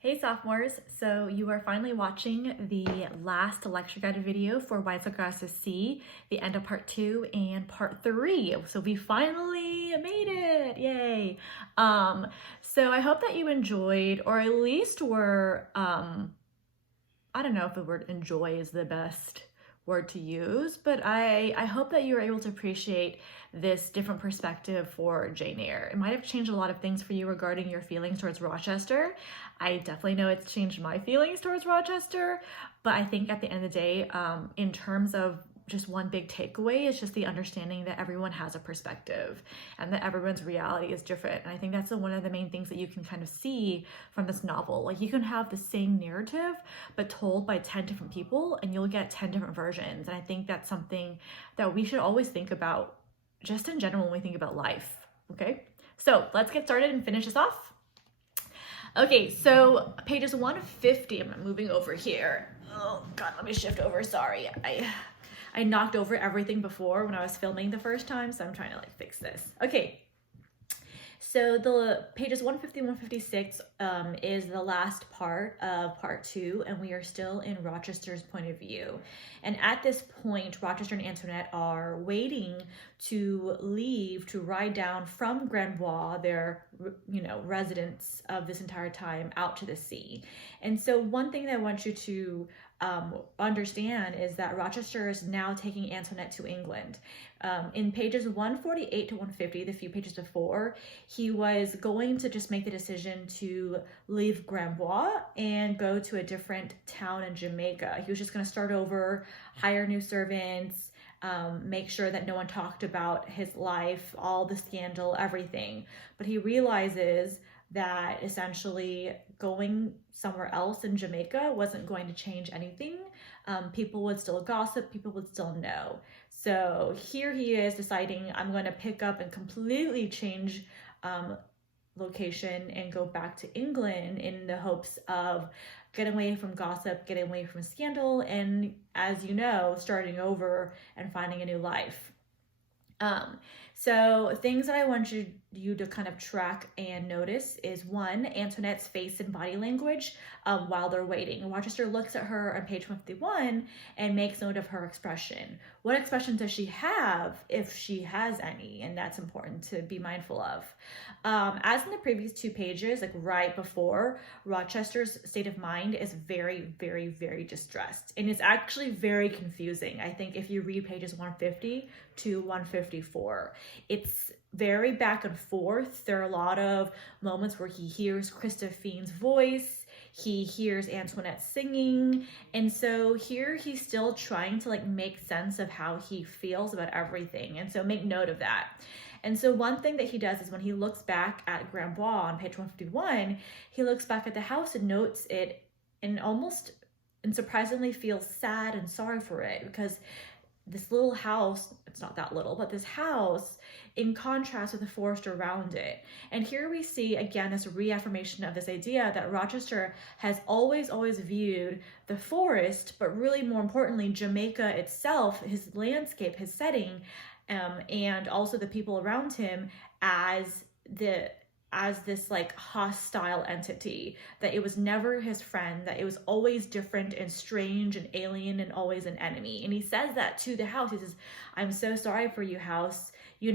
Hey sophomores, so you are finally watching the last lecture guided video for WSS, the end of part 2 and part 3. So we finally made it, yay. So I hope that you enjoyed, or at least were, I don't know if the word enjoy is the best word to use, but I hope that you were able to appreciate this different perspective for Jane Eyre. It might have changed a lot of things for you regarding your feelings towards Rochester. I definitely know it's changed my feelings towards Rochester, but I think at the end of the day, in terms of just one big takeaway is just the understanding that everyone has a perspective and that everyone's reality is different. And I think that's one of the main things that you can kind of see from this novel. Like, you can have the same narrative, but told by 10 different people, and you'll get 10 different versions. And I think that's something that we should always think about just in general when we think about life. Okay, so let's get started and finish this off. Okay, so pages 150, I'm moving over here. Oh God, let me shift over, sorry. I knocked over everything before when I was filming the first time, so I'm trying to fix this. Okay, so the pages 150 and 156 is the last part of part 2, and we are still in Rochester's point of view. And at this point, Rochester and Antoinette are waiting to leave to ride down from Granbois, their residence of this entire time, out to the sea. And so one thing that I want you to understand is that Rochester is now taking Antoinette to England. In pages 148 to 150, the few pages before, he was going to just make the decision to leave Granbois and go to a different town in Jamaica. He was just going to start over, hire new servants, make sure that no one talked about his life, all the scandal, everything. But he realizes that essentially going somewhere else in Jamaica wasn't going to change anything. People would still gossip, people would still know. So here he is deciding, I'm going to pick up and completely change location and go back to England in the hopes of getting away from gossip, getting away from scandal, and, as you know, starting over and finding a new life. So things that I want you to kind of track and notice is, 1, Antoinette's face and body language while they're waiting. Rochester looks at her on page 151 and makes note of her expression. What expression does she have, if she has any? And that's important to be mindful of. As in the previous 2 pages, right before, Rochester's state of mind is very, very, very distressed. And it's actually very confusing. I think if you read pages 150 to 154, it's very back and forth. There are a lot of moments where he hears Christophine's voice, he hears Antoinette singing, and so here he's still trying to make sense of how he feels about everything, and so make note of that. And so one thing that he does is when he looks back at Granbois on page 151, he looks back at the house and notes it and surprisingly feels sad and sorry for it, because this little house, it's not that little, but this house, in contrast with the forest around it. And here we see, again, this reaffirmation of this idea that Rochester has always viewed the forest, but really more importantly, Jamaica itself, his landscape, his setting, and also the people around him as this hostile entity, that it was never his friend, that it was always different and strange and alien and always an enemy. And he says that to the house. He says, I'm so sorry for you, house. You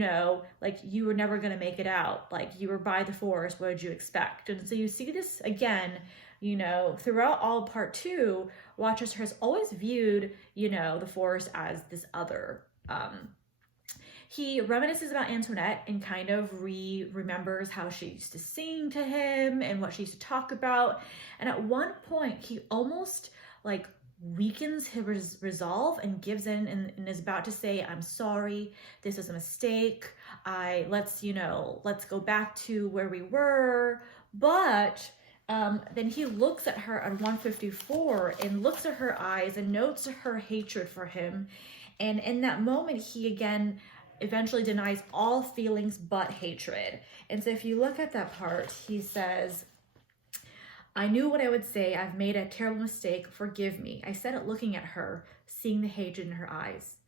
were never going to make it out. You were by the forest. What did you expect? And so you see this again, throughout all part 2, Rochester has always viewed, the forest as this other. He reminisces about Antoinette and kind of remembers how she used to sing to him and what she used to talk about. And at one point, he almost weakens his resolve and gives in and is about to say, I'm sorry, this is a mistake. Let's go back to where we were. But then he looks at her on 154 and looks at her eyes and notes her hatred for him. And in that moment, he again eventually denies all feelings but hatred. And so if you look at that part, he says, I knew what I would say. I've made a terrible mistake. Forgive me. I said it looking at her, seeing the hatred in her eyes,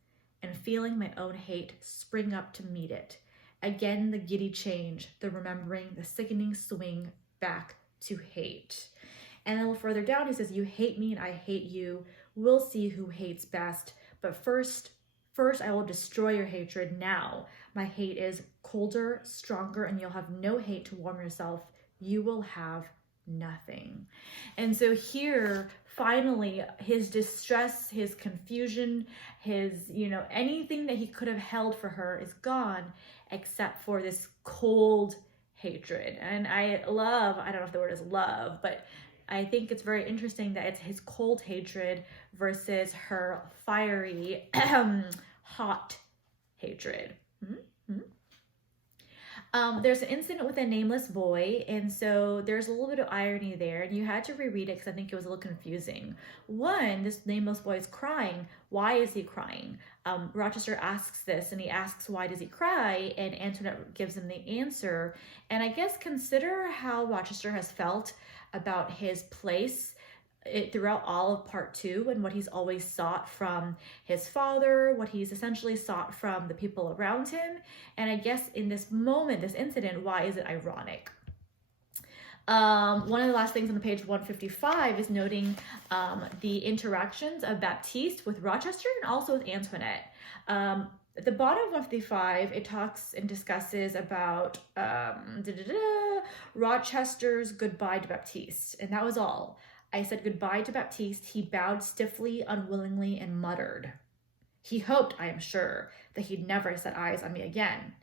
and feeling my own hate spring up to meet it. Again, the giddy change, the remembering, the sickening swing back to hate. And a little further down, he says, you hate me and I hate you. We'll see who hates best. But first I will destroy your hatred now. My hate is colder, stronger, and you'll have no hate to warm yourself. You will have nothing. And so here, finally, his distress, his confusion, his, anything that he could have held for her is gone, except for this cold hatred. And I don't know if the word is love, but I think it's very interesting that it's his cold hatred versus her fiery, hot hatred. Mm-hmm. There's an incident with a nameless boy, and so there's a little bit of irony there, and you had to reread it because I think it was a little confusing. One, this nameless boy is crying. Why is he crying? Rochester asks this, and he asks, why does he cry? And Antoinette gives him the answer. And I guess consider how Rochester has felt about his place throughout all of part 2 and what he's always sought from his father, what he's essentially sought from the people around him. And I guess in this moment, this incident, why is it ironic? One of the last things on the page 155 is noting the interactions of Baptiste with Rochester and also with Antoinette. At the bottom of 155, it talks and discusses about Rochester's goodbye to Baptiste, and that was all. I said goodbye to Baptiste. He bowed stiffly, unwillingly, and muttered. He hoped, I am sure, that he'd never set eyes on me again.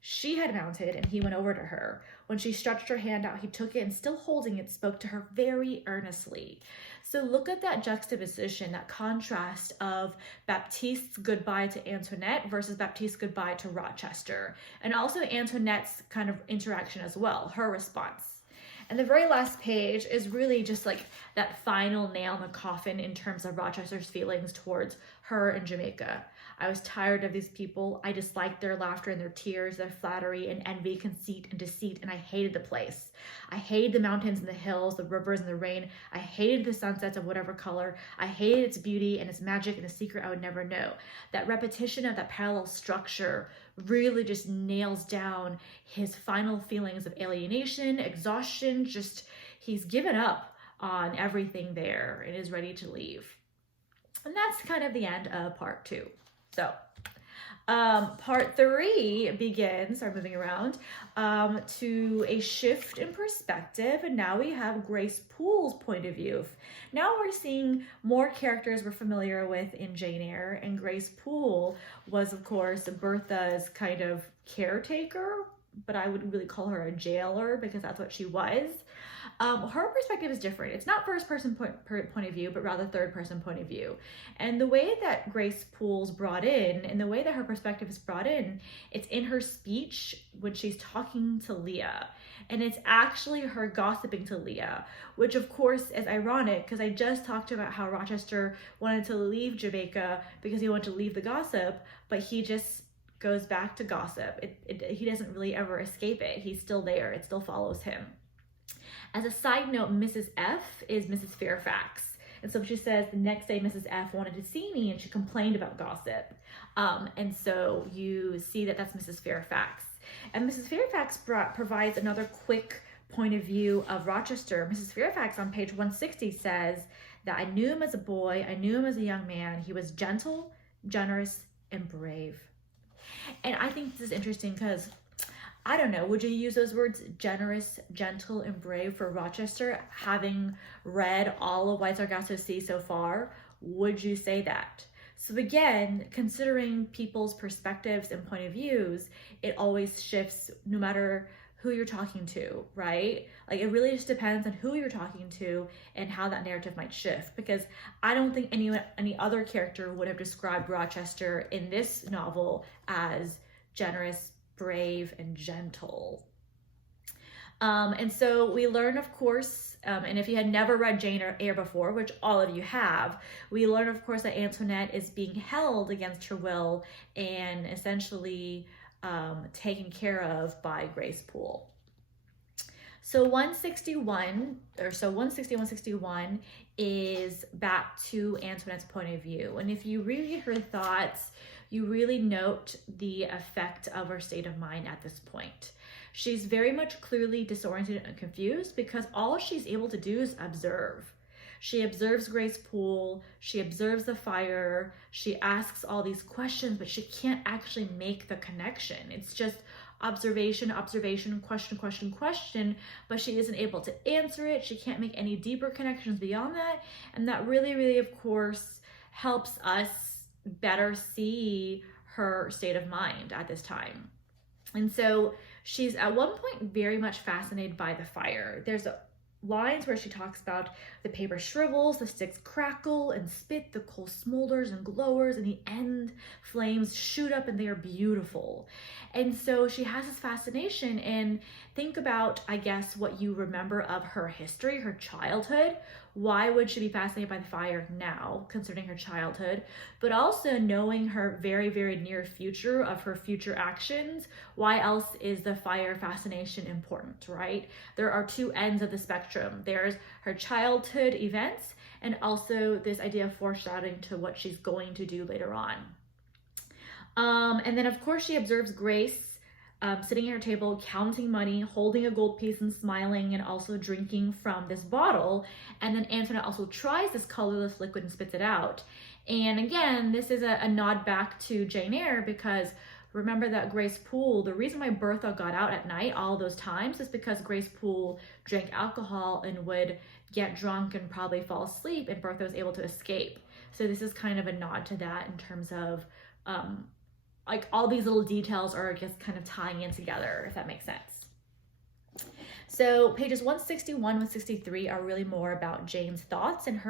She had mounted, and he went over to her. When she stretched her hand out, he took it, and still holding it, spoke to her very earnestly. So look at that juxtaposition, that contrast of Baptiste's goodbye to Antoinette versus Baptiste's goodbye to Rochester, and also Antoinette's kind of interaction as well, her response. And the very last page is really just like that final nail in the coffin in terms of Rochester's feelings towards her and Jamaica. I was tired of these people. I disliked their laughter and their tears, their flattery and envy, conceit and deceit, and I hated the place. I hated the mountains and the hills, the rivers and the rain. I hated the sunsets of whatever color. I hated its beauty and its magic and a secret I would never know. That repetition of that parallel structure really just nails down his final feelings of alienation, exhaustion, just he's given up on everything there and is ready to leave. And that's kind of the end of part 2. So part 3 begins, moving around, to a shift in perspective, and now we have Grace Poole's point of view. Now we're seeing more characters we're familiar with in Jane Eyre, and Grace Poole was, of course, Bertha's kind of caretaker, but I would really call her a jailer because that's what she was. Her perspective is different. It's not first person point of view, but rather third person point of view. And the way that Grace Poole's brought in, and the way that her perspective is brought in, it's in her speech when she's talking to Leah. And it's actually her gossiping to Leah, which of course is ironic because I just talked about how Rochester wanted to leave Jamaica because he wanted to leave the gossip, but he just goes back to gossip. He doesn't really ever escape it. He's still there. It still follows him. As a side note, Mrs. F is Mrs. Fairfax. And so she says, the next day Mrs. F wanted to see me and she complained about gossip. And so you see that that's Mrs. Fairfax. And Mrs. Fairfax provides another quick point of view of Rochester. Mrs. Fairfax on page 160 says that I knew him as a boy, I knew him as a young man. He was gentle, generous, and brave. And I think this is interesting because I don't know, would you use those words generous, gentle, and brave for Rochester? Having read all of White Sargasso Sea so far, would you say that? So again, considering people's perspectives and point of views, it always shifts no matter who you're talking to, right? Like it really just depends on who you're talking to and how that narrative might shift, because I don't think any other character would have described Rochester in this novel as generous, brave, and gentle. And so we learn, of course, and if you had never read Jane Eyre before, which all of you have, we learn, of course, that Antoinette is being held against her will and essentially taken care of by Grace Poole. So 161 is back to Antoinette's point of view. And if you read her thoughts, you really note the effect of her state of mind at this point. She's very much clearly disoriented and confused because all she's able to do is observe. She observes Grace Poole, she observes the fire, she asks all these questions, but she can't actually make the connection. It's just observation, observation, question, question, question, but she isn't able to answer it. She can't make any deeper connections beyond that. And that really, really, of course, helps us better see her state of mind at this time. And so she's at one point very much fascinated by the fire. There's lines where she talks about the paper shrivels, the sticks crackle and spit, the coal smolders and glowers, and the end flames shoot up and they are beautiful. And so she has this fascination. And think about, I guess, what you remember of her history, her childhood. Why would she be fascinated by the fire now, considering her childhood? But also knowing her very, very near future of her future actions. Why else is the fire fascination important, right? There are two ends of the spectrum. There's her childhood events and also this idea of foreshadowing to what she's going to do later on. And then, of course, she observes Grace sitting at her table, counting money, holding a gold piece and smiling, and also drinking from this bottle. And then Antoinette also tries this colorless liquid and spits it out. And again, this is a nod back to Jane Eyre, because remember that Grace Poole, the reason why Bertha got out at night all those times is because Grace Poole drank alcohol and would get drunk and probably fall asleep, and Bertha was able to escape. So this is kind of a nod to that in terms of like all these little details are just kind of tying in together, if that makes sense. So pages 161, 163 are really more about Jane's thoughts and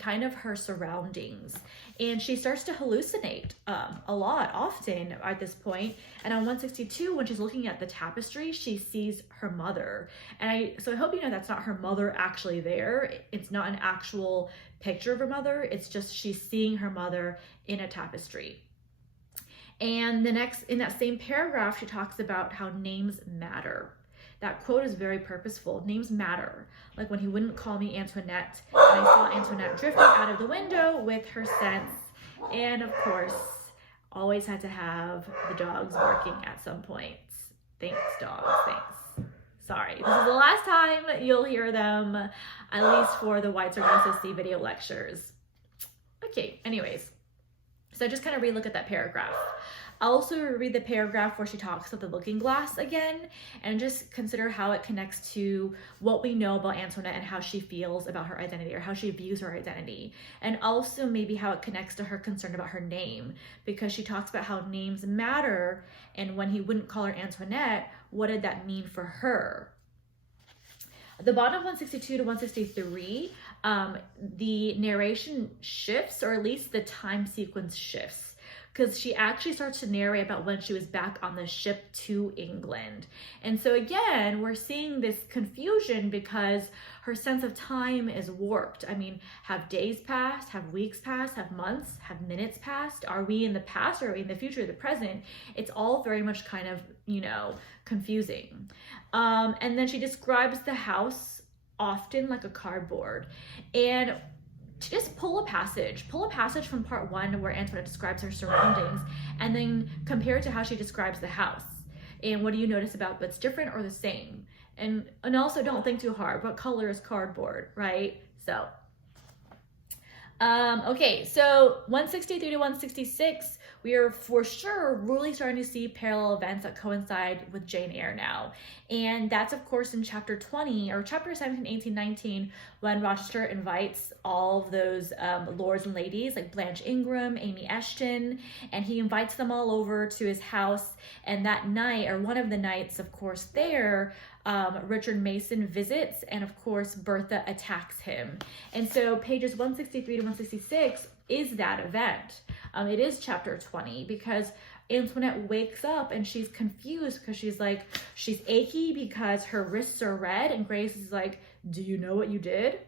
kind of her surroundings. And she starts to hallucinate a lot, often at this point. And on 162, when she's looking at the tapestry, she sees her mother. So I hope you know that's not her mother actually there. It's not an actual picture of her mother. It's just she's seeing her mother in a tapestry. And in that same paragraph, she talks about how names matter. That quote is very purposeful. Names matter. Like when he wouldn't call me Antoinette, and I saw Antoinette drifting out of the window with her scents. And of course, always had to have the dogs barking at some point. Thanks, dogs, thanks. Sorry, this is the last time you'll hear them, at least for the White Circle SSC video lectures. Okay, anyways. So just kind of relook at that paragraph. I'll also read the paragraph where she talks about the looking glass again, and just consider how it connects to what we know about Antoinette and how she feels about her identity, or how she views her identity. And also maybe how it connects to her concern about her name, because she talks about how names matter, and when he wouldn't call her Antoinette, what did that mean for her? At the bottom of 162 to 163, the narration shifts, or at least the time sequence shifts, because she actually starts to narrate about when she was back on the ship to England. And so again, we're seeing this confusion because her sense of time is warped. I mean, have days passed? Have weeks passed? Have months? Have minutes passed? Are we in the past, or are we in the future, or the present? It's all very much kind of, confusing. And then she describes the house often like a cardboard. And to just pull a passage from part 1 where Antoinette describes her surroundings, and then compare it to how she describes the house. And what do you notice about what's different or the same? And also don't think too hard. What color is cardboard, right? So, okay, so 163 to 166, we are for sure really starting to see parallel events that coincide with Jane Eyre now. And that's, of course, in chapter 20, or chapter 17, 18, 19, when Rochester invites all of those lords and ladies, like Blanche Ingram, Amy Eshton, and he invites them all over to his house. And that night, or one of the nights, of course, there, Richard Mason visits, and of course Bertha attacks him. And so pages 163 to 166 is that event. It is chapter 20, because Antoinette wakes up and she's confused because she's achy because her wrists are red, and Grace is like, do you know what you did?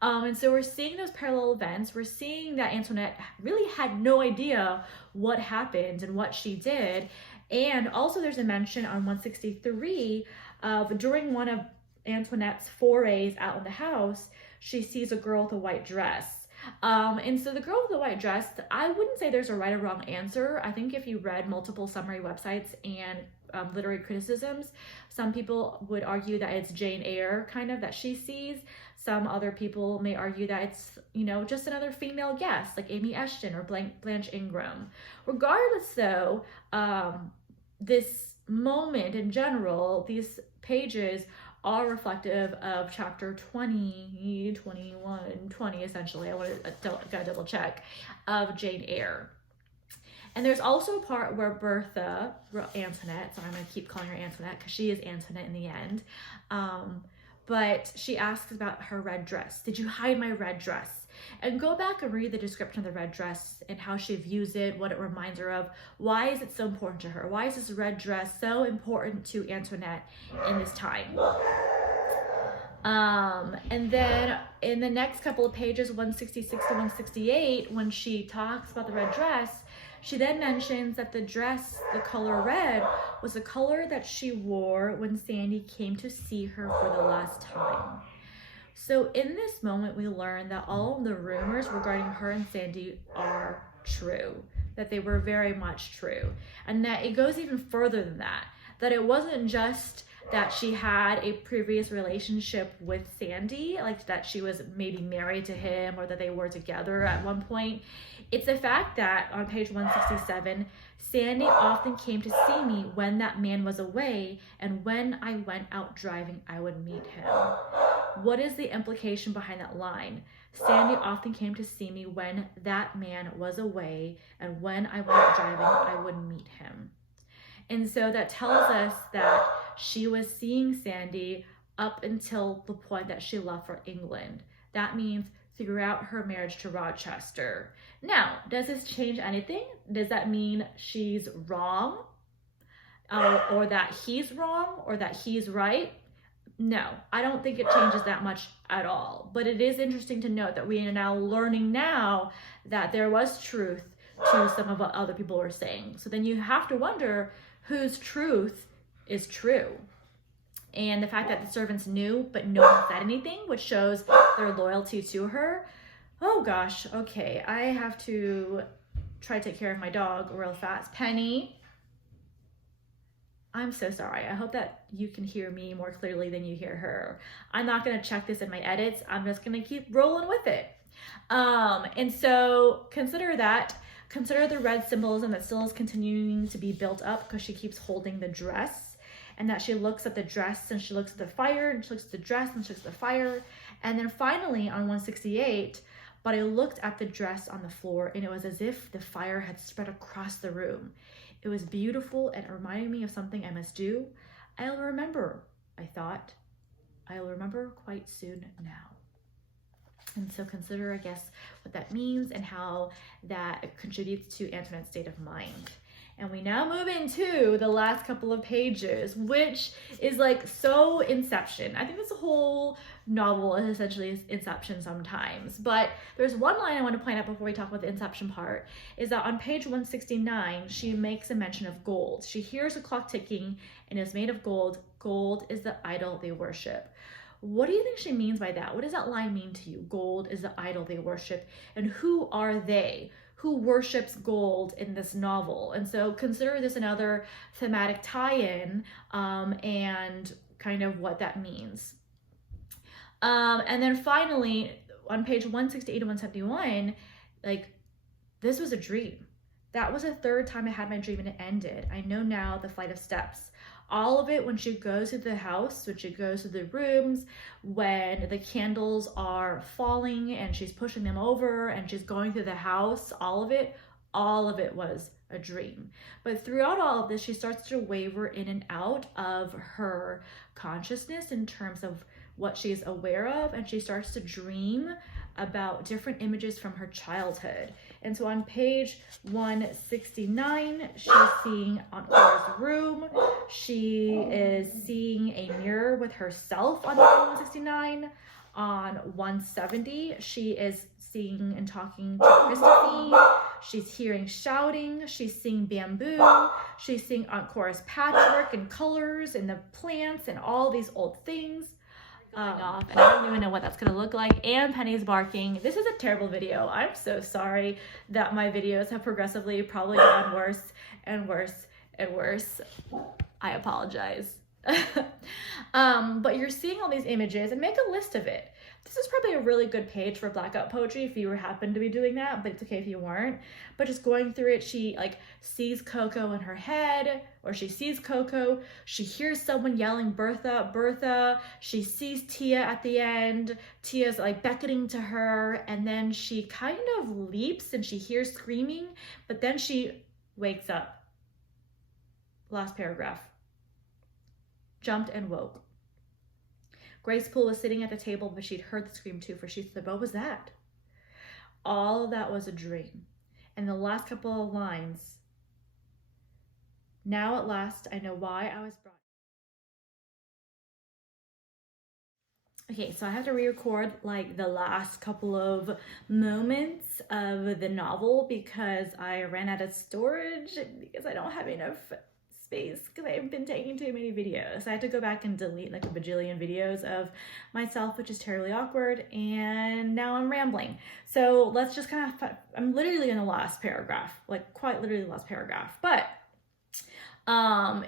And so we're seeing those parallel events. We're seeing that Antoinette really had no idea what happened and what she did. And also there's a mention on 163 of during one of Antoinette's forays out in the house, she sees a girl with a white dress. And so the girl with the white dress, I wouldn't say there's a right or wrong answer. I think if you read multiple summary websites and literary criticisms. Some people would argue that it's Jane Eyre kind of that she sees. Some other people may argue that it's, you know, just another female guest like Amy Ashton or Blanche Ingram. Regardless though, this moment in general, these pages are reflective of chapter 20, 21, 20 essentially. I gotta double check, of Jane Eyre. And there's also a part where Bertha, Antoinette, so I'm gonna keep calling her Antoinette because she is Antoinette in the end, but she asks about her red dress. Did you hide my red dress? And go back and read the description of the red dress and how she views it, what it reminds her of. Why is it so important to her? Why is this red dress so important to Antoinette in this time? And then in the next couple of pages, 166 to 168, when she talks about the red dress, she then mentions that the dress, the color red, was the color that she wore when Sandy came to see her for the last time. So in this moment, we learn that all of the rumors regarding her and Sandy are true, that they were very much true, and that it goes even further than that, that it wasn't just that she had a previous relationship with Sandy, like that she was maybe married to him or that they were together at one point. It's the fact that on page 167, Sandy often came to see me when that man was away, and when I went out driving, I would meet him. What is the implication behind that line? Sandy often came to see me when that man was away, and when I went out driving, I would meet him. And so that tells us that she was seeing Sandy up until the point that she left for England. That means throughout her marriage to Rochester. Now, does this change anything? Does that mean she's wrong? Or that he's wrong? Or that he's right? No, I don't think it changes that much at all. But it is interesting to note that we are now learning now that there was truth to some of what other people were saying. So then you have to wonder whose truth is true. And the fact that the servants knew, but no one said anything, which shows their loyalty to her. Oh gosh, okay, I have to try to take care of my dog real fast. Penny, I'm so sorry. I hope that you can hear me more clearly than you hear her. I'm not gonna check this in my edits. I'm just gonna keep rolling with it. And so consider that. Consider the red symbolism that still is continuing to be built up because she keeps holding the dress, and that she looks at the dress and she looks at the fire and she looks at the dress and she looks at the fire. And then finally on 168, but I looked at the dress on the floor and it was as if the fire had spread across the room. It was beautiful and it reminded me of something I must do. I'll remember, I thought. I'll remember quite soon now. And so consider, I guess, what that means and how that contributes to Antoinette's state of mind. And we now move into the last couple of pages, which is like so Inception. I think this whole novel is essentially Inception sometimes. But there's one line I want to point out before we talk about the Inception part, is that on page 169, she makes a mention of gold. She hears a clock ticking and is made of gold. Gold is the idol they worship. What do you think she means by that? What does that line mean to you? Gold is the idol they worship. And who are they? Who worships gold in this novel? And so consider this another thematic tie-in and kind of what that means. And then finally, on page 168 to 171, like, this was a dream. That was the third time I had my dream and it ended. I know now the flight of steps. All of it when she goes to the house, when she goes to the rooms, when the candles are falling and she's pushing them over and she's going through the house, all of it was a dream. But throughout all of this, she starts to waver in and out of her consciousness in terms of what she's aware of, and she starts to dream about different images from her childhood. And so on page 169, she's seeing Aunt Clara's room. She is seeing a mirror with herself on page 169. On 170, she is seeing and talking to Christophine. She's hearing shouting. She's seeing bamboo. She's seeing Aunt Clara's patchwork and colors and the plants and all these old things. Off, and I don't even know what that's gonna look like. And Penny's barking. This is a terrible video. I'm so sorry that my videos have progressively probably gotten worse and worse and worse. I apologize. But you're seeing all these images, and make a list of it. This is probably a really good page for blackout poetry if you happen to be doing that, but it's okay if you weren't. But just going through it, she like sees Coco in her head, or she sees Coco. She hears someone yelling, Bertha, Bertha. She sees Tia at the end. Tia's like beckoning to her, and then she kind of leaps and she hears screaming, but then she wakes up. Last paragraph. Jumped and woke. Grace Poole was sitting at the table, but she'd heard the scream too, for she said, what was that? All of that was a dream. And the last couple of lines, now at last I know why I was brought. Okay, so I have to re-record like the last couple of moments of the novel because I ran out of storage, because I don't have enough space because I've been taking too many videos. I had to go back and delete like a bajillion videos of myself, which is terribly awkward, and now I'm rambling. So let's just kind of, I'm literally in the last paragraph, like quite literally the last paragraph, but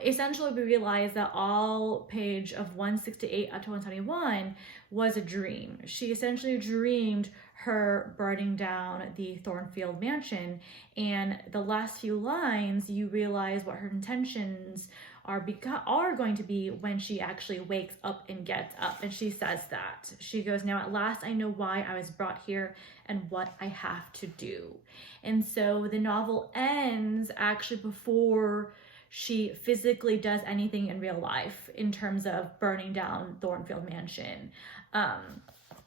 essentially we realized that all page of 168 up to 171 was a dream. She essentially dreamed her burning down the Thornfield mansion, and the last few lines you realize what her intentions are going to be when she actually wakes up and gets up, and she says that. She goes, now at last I know why I was brought here and what I have to do. And so the novel ends actually before she physically does anything in real life in terms of burning down Thornfield Mansion.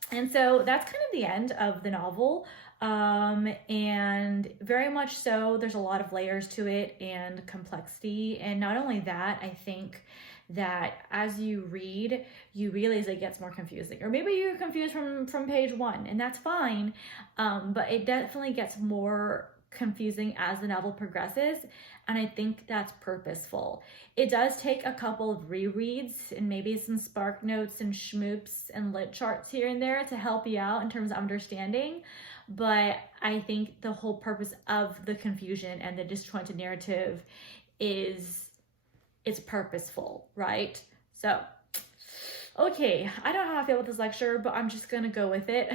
And so that's kind of the end of the novel. And very much so, there's a lot of layers to it and complexity. And not only that, I think that as you read, you realize it gets more confusing. Or maybe you're confused from page one, and that's fine. But it definitely gets more confusing as the novel progresses, and I think that's purposeful. It does take a couple of rereads and maybe some spark notes and schmoops and lit charts here and there to help you out in terms of understanding, but I think the whole purpose of the confusion and the disjointed narrative is it's purposeful, right? So okay, I don't know how I feel with this lecture, but I'm just gonna go with it.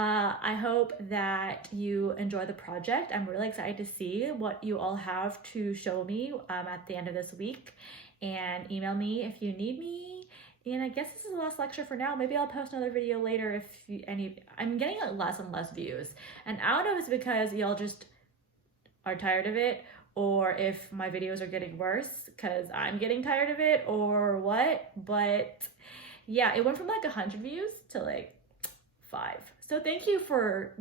I hope that you enjoy the project. I'm really excited to see what you all have to show me at the end of this week, and email me if you need me. And I guess this is the last lecture for now. Maybe I'll post another video later if I'm getting like less and less views, and I don't know if it's because y'all just are tired of it, or if my videos are getting worse because I'm getting tired of it, or what. But yeah, it went from like 100 views to like 5. So thank you for,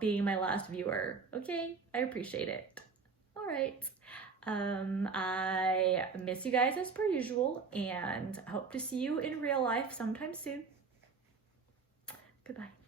being my last viewer. Okay, I appreciate it. All right. I miss you guys as per usual, and hope to see you in real life sometime soon. Goodbye.